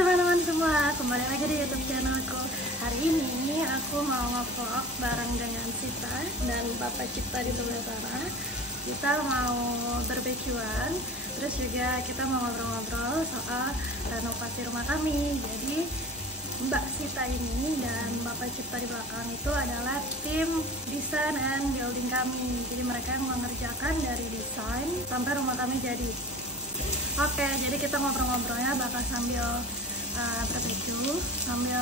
teman-teman semua, kembali lagi di YouTube channelku. Hari ini aku mau nge-vlog bareng dengan Sita dan Bapak Cipta di sebelah sana. Kita mau barbekyuan, terus juga kita mau ngobrol-ngobrol soal renovasi rumah kami. Jadi Mbak Sita ini dan Bapak Cipta di belakang itu adalah tim desain and building kami. Jadi mereka yang mengerjakan dari desain sampai rumah kami jadi. Oke, jadi kita ngobrol-ngobrolnya bakal sambil barbecue, sambil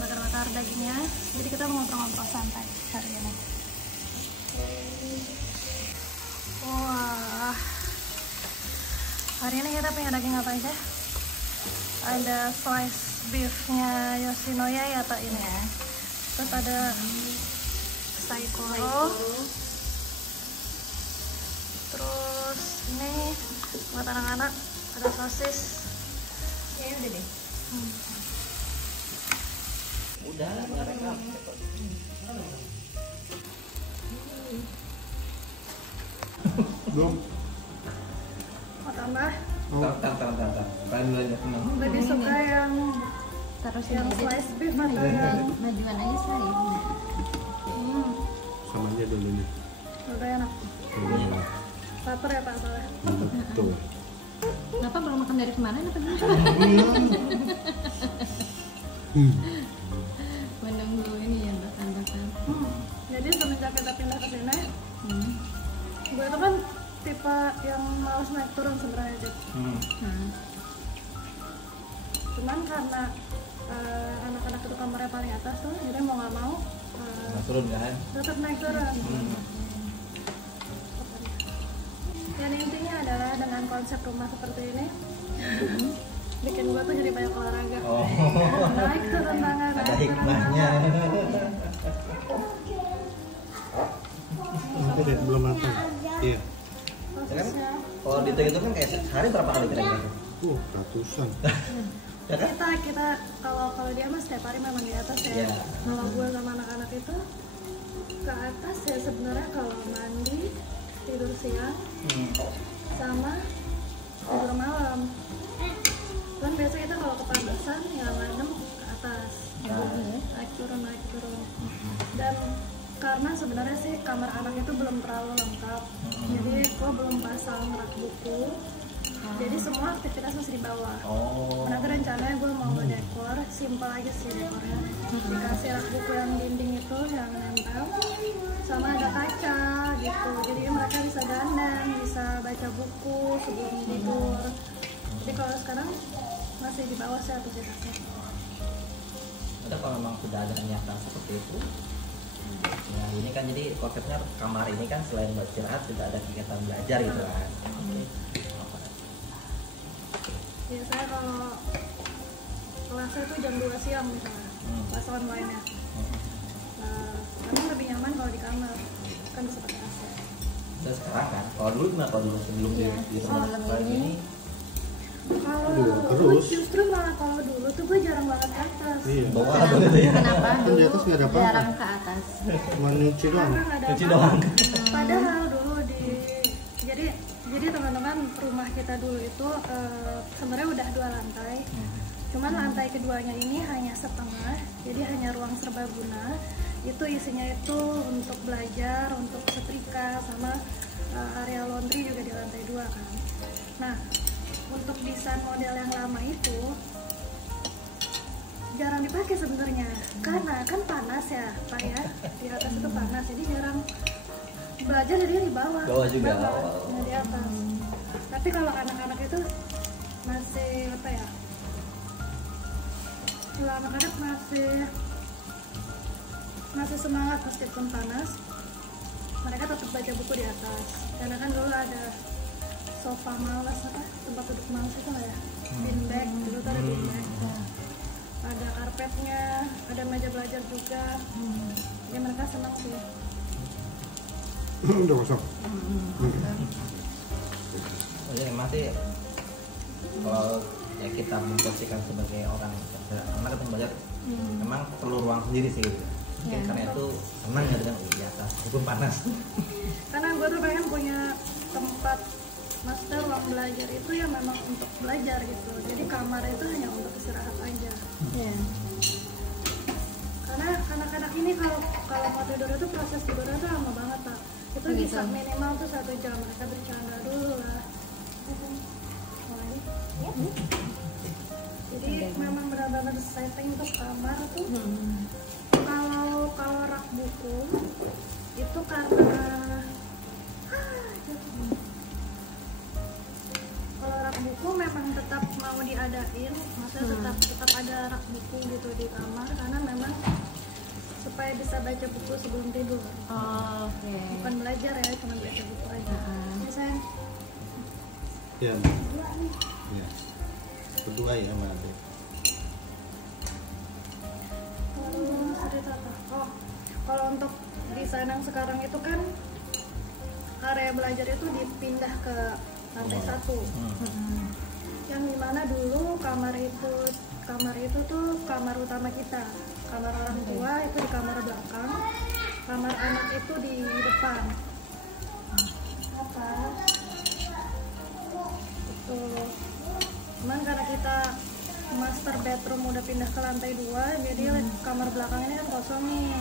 bakar-bakar dagingnya. Jadi kita ngobrol-ngobrol santai hari ini. Wah, hari ini kita punya daging apa aja? Ada slice beefnya Yoshinoya ya tak ini ya. Terus ada saikoro. Terus ini buat anak-anak ada sosis. Ya udah deh. Udah nggak rekam. Belum. Mau tambah? Tang. Kalian dulu aja senang. Lebih suka yang Terus yang slice beef atau yang majuan aja saya. Sama aja dulunya. udah enak. Lapar ya Pak soalnya. Betul. Kenapa belum makan dari kemarin apa gimana? Menunggu ini ya bahkan. Jadi semenjak kita pindah ke sini, gue itu kan tipe yang malas naik turun sebenarnya Jep. Cuman karena anak-anak itu kamarnya paling atas tuh, jadi mau nggak mau Turun kan? tetap naik turun. Dan intinya adalah dengan konsep rumah seperti ini, bikin gue tuh jadi banyak olahraga. Naik turun tangga, Ada naik turun hikmahnya. Nanti deh belum matang. Iya. Prosesnya. Kalau dihitung kan kayak sehari berapa kali kira-kira? Ratusan. Ya kan? Kita kalau dia mah setiap hari memang di atas ya. Iya. Kalau gue sama anak-anak itu ke atas ya sebenarnya kalau mandi, tidur siang, sama tidur malam. Kan biasa kita kalau kepanasan ya malam ke atas, naik turun. Dan karena sebenarnya sih kamar anak itu belum terlalu lengkap, jadi gue belum pasang rak buku. Jadi semua aktivitas masih di bawah. Menurut rencananya gue mau ngedekor, simpel aja sih dekornya. Dikasih rak buku yang dinding itu yang nempel, sama ada kaca gitu. Jadi mereka bisa dandan, bisa baca buku sebelum tidur. Jadi kalau sekarang masih di bawah sih aktivitasnya. Udah kalau memang sudah ada niatan seperti itu. Nah ini kan jadi konsepnya kamar ini kan selain buat istirahat juga ada kegiatan belajar gitu kan. Biasanya kalau kelasnya itu jam 2 siang misalnya, kelas online-nya. Nah, kami lebih nyaman kalau di kamar, kan bisa pakai AC. Terus sekarang kan, kalau dulu gimana kalau dulu sebelum di rumah ini? Kalau justru malah kalau dulu tuh gue jarang banget ke atas. Iya. Bawah gitu ya. Kenapa Kan di atas nggak ada apa-apa. jarang ke atas? Cuma nyuci doang. Karena nggak ada Cuci apa-apa. doang. Padahal dulu jadi teman-teman rumah kita dulu itu sebenarnya udah 2 lantai. Cuman lantai keduanya ini hanya setengah, jadi hanya ruang serbaguna. Itu isinya itu untuk belajar, untuk setrika, sama area laundry juga di lantai 2 kan. Nah, untuk desain model yang lama itu jarang dipakai sebenarnya, karena kan panas ya Pak ya, di atas itu panas, jadi jarang belajar, jadi di bawah. Bawah juga. Nggak di atas. Tapi kalau anak-anak itu masih apa ya? Kalau anak-anak masih semangat meskipun panas, mereka tetap baca buku di atas. Karena kan dulu ada sofa malas apa, tempat duduk malas itu nggak ya? Beanbag, dulu tuh ada beanbag. Ada karpetnya, ada meja belajar juga. Ya mereka senang sih. Udah kosong. Jadi masih kalau ya kita memposisikan sebagai orang karena kita belajar memang perlu ruang sendiri sih gitu. Mungkin karena itu senang ya dengan di atas walaupun panas. Karena gue tuh pengen punya tempat master ruang belajar itu ya memang untuk belajar gitu. Jadi kamar itu hanya untuk istirahat aja. Karena anak-anak ini kalau mau tidur itu proses tidurnya tuh lama banget Pak. Itu bisa minimal tuh 1 jam, mereka bercanda dulu lah. Jadi memang benar-benar setting untuk kamar tuh. Kalau rak buku itu karena kalau rak buku memang tetap mau diadain, maksudnya tetap ada rak buku gitu di kamar karena memang supaya bisa baca buku sebelum tidur. Bukan belajar ya, cuma baca buku aja. Ya sayang. Ya. Ya. Berdua ya Mbak Ade. Kalau untuk di Sanang sekarang itu kan area belajar itu dipindah ke lantai 1. Yang dimana dulu kamar itu tuh kamar utama kita. Kamar orang tua itu di kamar belakang, kamar anak itu di depan. Apa? Itu. Cuman karena kita master bedroom udah pindah ke lantai 2, jadi kamar belakang ini kan kosong nih.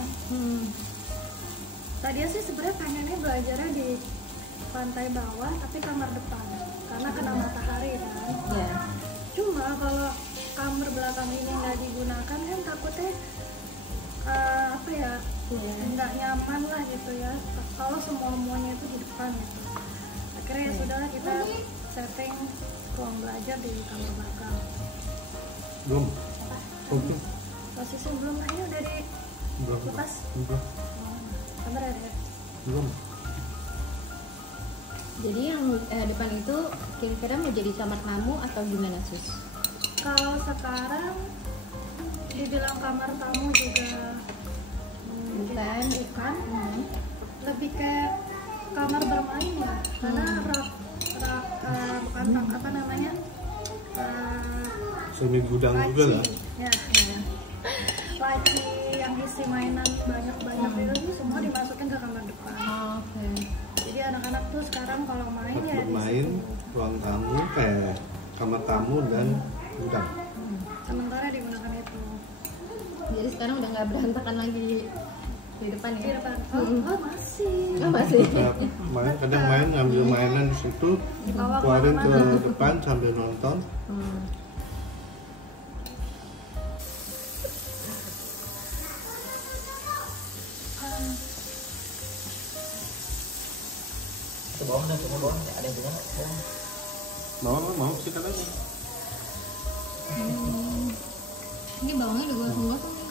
Tadinya sih sebenarnya pengennya belajarnya di lantai bawah tapi kamar depan karena kena matahari kan. Cuma kalau kamar belakang ini nggak digunakan kan takutnya nggak nyaman lah gitu ya kalau semuanya itu di depan gitu. Akhirnya ya sudahlah kita setting ruang belajar di kamar belakang. Belum. Oke. Posisi belum, ini udah di lepas. Belum. Kamar ada. Belum. Jadi yang depan itu kira-kira mau jadi kamar tamu atau gimana Sus? Kalau sekarang dibilang kamar tamu juga bukan. Lebih kayak kamar bermain ya, karena rak bukan apa namanya Semi gudang juga lah. Ya. Laci yang isi mainan banyak itu semua dimasukin ke kamar depan. Jadi anak-anak tuh sekarang kalau main ya bermain ruang tamu kayak kamar tamu dan gudang. Sementara digunakan itu. Jadi sekarang udah nggak berantakan lagi di depan ya? Di depan. Oh masih. Kadang main ngambil mainan di situ, keluarin ke depan sambil nonton. Bawang dan semua bawang ada yang punya bawang. Mau sih katanya. Ini bawangnya juga gosong-gosong nih.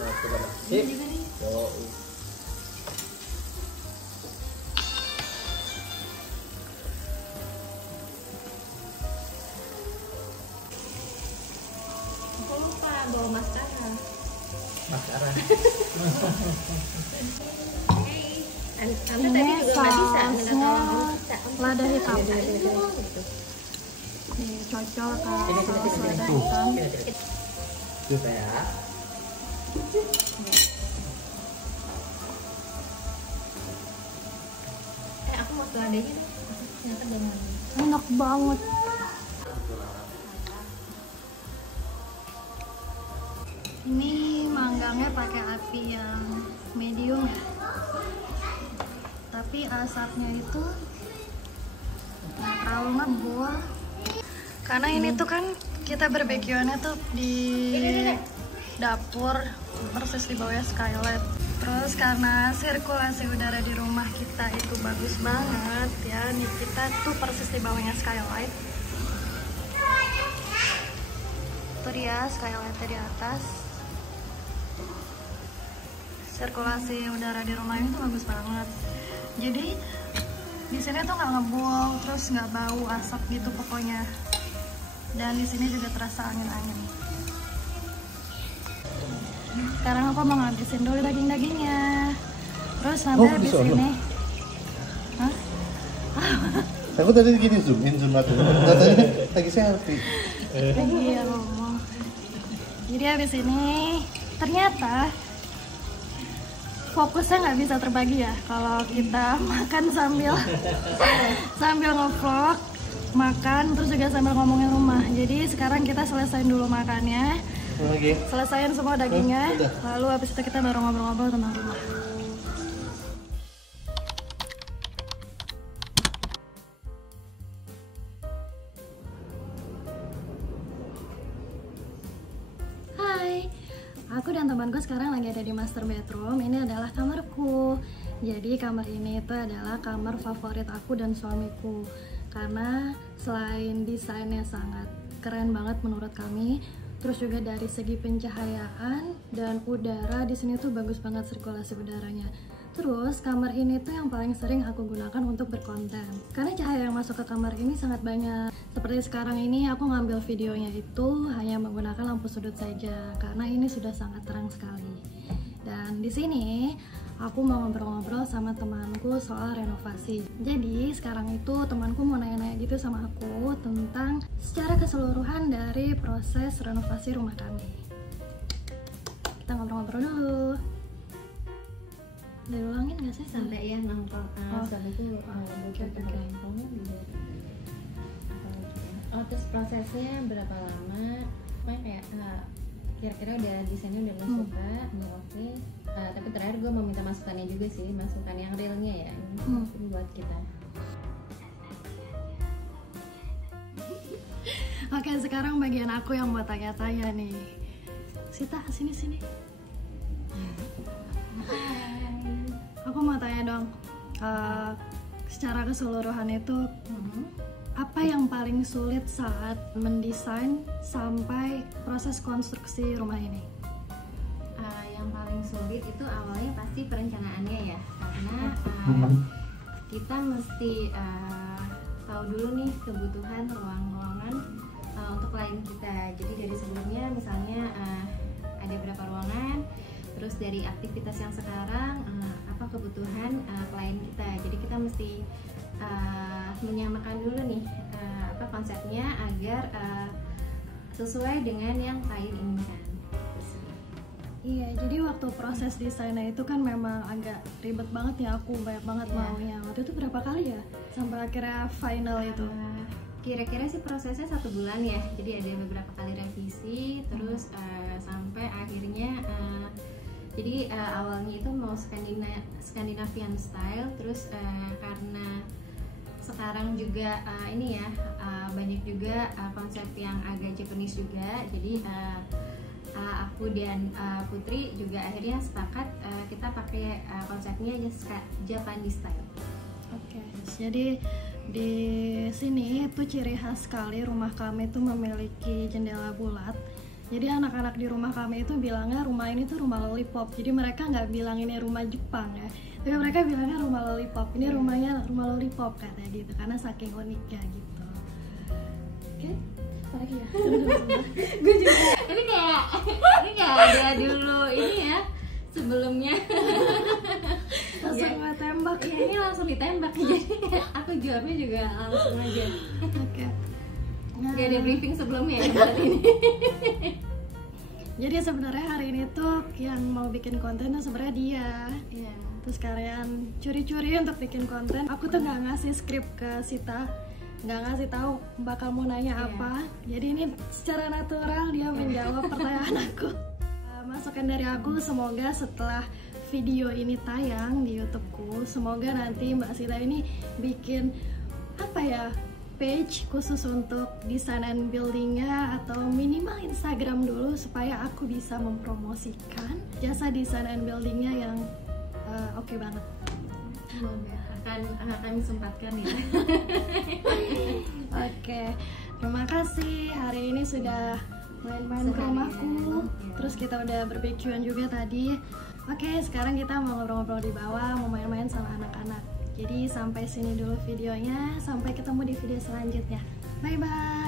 Nah, coba lah. Sip. Aku lupa bawa maskara. Maskara. Anda tadi juga nggak bisa. Lada hitam. Nih cocok kalau saus lada hitam. Coba ya. Aku mau ladanya deh. Ternyata dengan Enak banget. Ini manggangnya pakai api yang medium ya. Tapi asapnya itu nggak terlalu ngebul. Karena ini tuh kan kita barbekyuannya tuh di dapur persis di bawahnya skylight. Terus karena sirkulasi udara di rumah kita itu bagus banget ya, nih kita tuh persis di bawahnya skylight. Itu dia skylightnya di atas. Sirkulasi udara di rumah ini tuh bagus banget. Jadi di sini tuh nggak ngebul, terus nggak bau asap gitu pokoknya. Dan di sini juga terasa angin-angin. Sekarang aku mau ngabisin dulu daging-dagingnya. Terus nanti habis ini. Hah? Aku tadi gini zoom atau katanya lagi selfie. Iya ngomong. Jadi habis ini ternyata fokusnya nggak bisa terbagi ya kalau kita makan sambil ngevlog, makan terus juga sambil ngomongin rumah. Jadi sekarang kita selesain dulu makannya, selesain semua dagingnya, lalu habis itu kita baru ngobrol-ngobrol tentang rumah. Aku dan temanku sekarang lagi ada di master bedroom. Ini adalah kamarku. Jadi kamar ini itu adalah kamar favorit aku dan suamiku. Karena selain desainnya sangat keren banget menurut kami, terus juga dari segi pencahayaan dan udara di sini tuh bagus banget sirkulasi udaranya. Terus kamar ini tuh yang paling sering aku gunakan untuk berkonten. Karena cahaya yang masuk ke kamar ini sangat banyak. Seperti sekarang ini aku ngambil videonya itu hanya menggunakan lampu sudut saja karena ini sudah sangat terang sekali. Dan di sini aku mau ngobrol-ngobrol sama temanku soal renovasi. Jadi sekarang itu temanku mau nanya-nanya gitu sama aku tentang secara keseluruhan dari proses renovasi rumah kami. Kita ngobrol-ngobrol dulu. Diulangin nggak sih? Sampai ya nongkrong sampai itu terus prosesnya berapa lama? Pokoknya kayak kira-kira udah desainnya udah lo suka, udah oke. Tapi terakhir gue mau minta masukannya juga sih, masukan yang realnya ya, ini buat kita. Oke, sekarang bagian aku yang mau tanya-tanya nih. Sita, sini. Aku mau tanya dong, secara keseluruhan itu apa yang paling sulit saat mendesain sampai proses konstruksi rumah ini? Yang paling sulit itu awalnya pasti perencanaannya ya, karena kita mesti tahu dulu nih kebutuhan ruangan untuk klien kita. Jadi dari sebelumnya misalnya ada berapa ruangan, terus dari aktivitas yang sekarang apa kebutuhan klien kita. Jadi kita mesti menyamakan dulu nih apa konsepnya agar sesuai dengan yang klien inginkan. Iya, jadi waktu proses desainnya itu kan memang agak ribet banget ya, aku banyak banget maunya. Waktu itu berapa kali ya sampai akhirnya final itu? Kira-kira sih prosesnya 1 bulan ya, jadi ada beberapa kali revisi, terus sampai akhirnya jadi awalnya itu mau Scandinavian style, terus karena sekarang juga ini ya banyak juga konsep yang agak Japanese juga, jadi aku dan Putri juga akhirnya sepakat kita pakai konsepnya Japanese style. Oke, jadi di sini itu ciri khas sekali rumah kami itu memiliki jendela bulat. Jadi anak-anak di rumah kami itu bilangnya rumah ini tuh rumah lollipop. Jadi mereka nggak bilang ini rumah Jepang ya, tapi mereka bilangnya rumah lollipop. Ini rumahnya rumah lollipop katanya gitu, karena saking uniknya gitu. Oke, apa lagi ya? Gue juga ini kayak ada dulu ini ya sebelumnya. Langsung nggak tembak ya, ini langsung ditembak. Jadi aku jawabnya juga langsung aja. Oke. Gak ada briefing sebelumnya ya kali ini. Jadi sebenarnya hari ini tuh yang mau bikin konten tuh sebenarnya dia. Iya. Terus kalian curi-curi untuk bikin konten. Aku tuh nggak ngasih skrip ke Sita, nggak ngasih tahu bakal mau nanya apa. Jadi ini secara natural dia menjawab pertanyaan aku. Masukan dari aku, semoga setelah video ini tayang di YouTubeku, semoga nanti Mbak Sita ini bikin apa ya, page khusus untuk design and buildingnya, atau minimal Instagram dulu supaya aku bisa mempromosikan jasa design and buildingnya yang oke banget. Akan sempatkan ya. Oke, terima kasih hari ini sudah main-main ke rumahku. Terus kita udah barbekyuan juga tadi. Oke, sekarang kita mau ngobrol-ngobrol di bawah, mau main-main sama anak-anak. Jadi sampai sini dulu videonya, sampai ketemu di video selanjutnya. Bye bye.